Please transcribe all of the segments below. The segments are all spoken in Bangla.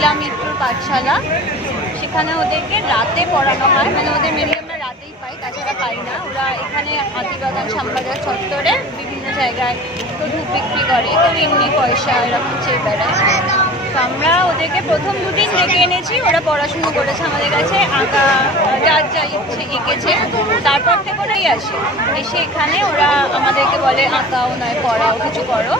ইলা মিত্রর পাঠশালা। সেখানে ওদেরকে রাতে পড়ানো হয়। মানে ওদের মেনলি আমরা রাতেই পাই তাছাড়া পাই না। ওরা এখানে হাতিবাগান, শ্যামবাজার চত্বরে বিভিন্ন জায়গায় তো ধূপ বিক্রি করে। কেউ এমনি পয়সা এরকম চেয়ে বেড়ায়। তো আমরা ওদেরকে প্রথম দুদিন ডেকে এনেছি। ওরা পড়াশুনো করেছে আমাদের কাছে। আঁকা, যার যা ইচ্ছে এঁকেছে। তারপর থেকে ওরাই আসে। এসে এখানে ওরা আমাদেরকে বলে, আঁকাও নয়, পড়াও, কিছু করো।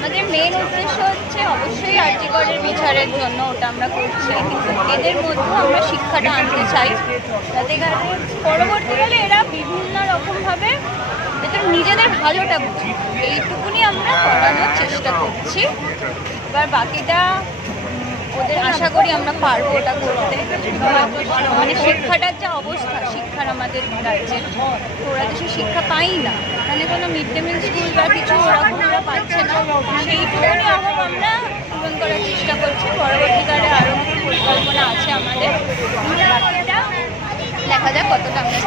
আমাদের মেন উদ্দেশ্য হচ্ছে অবশ্যই আর্টিকলের বিচারের জন্য ওটা আমরা করছি। কিন্তু এদের মধ্যে আমরা শিক্ষাটা আনতে চাই। যাতে পরবর্তীকালে এরা বিভিন্ন রকমভাবে এদের নিজেদের ভালোটা বুঝে। এইটুকুনি আমরা করানোর চেষ্টা করছি। এবার বাকিটা ওদের আশা করি আমরা পারব ওটা করতে। মানে শিক্ষাটার যা অবস্থা, শিক্ষার আমাদের রাজ্যে। তো ওরা কিছু শিক্ষা পাই না। মানে কোনো মিড ডে মিল স্কুল বা কিছু ওরকম পাচ্ছে না। সেইটুকুনি অভাব আমরা পূরণ করার চেষ্টা করছি। পরবর্তীকালে আরও কিছু পরিকল্পনা আছে আমাদের। দেখা যাক কতটা আমরা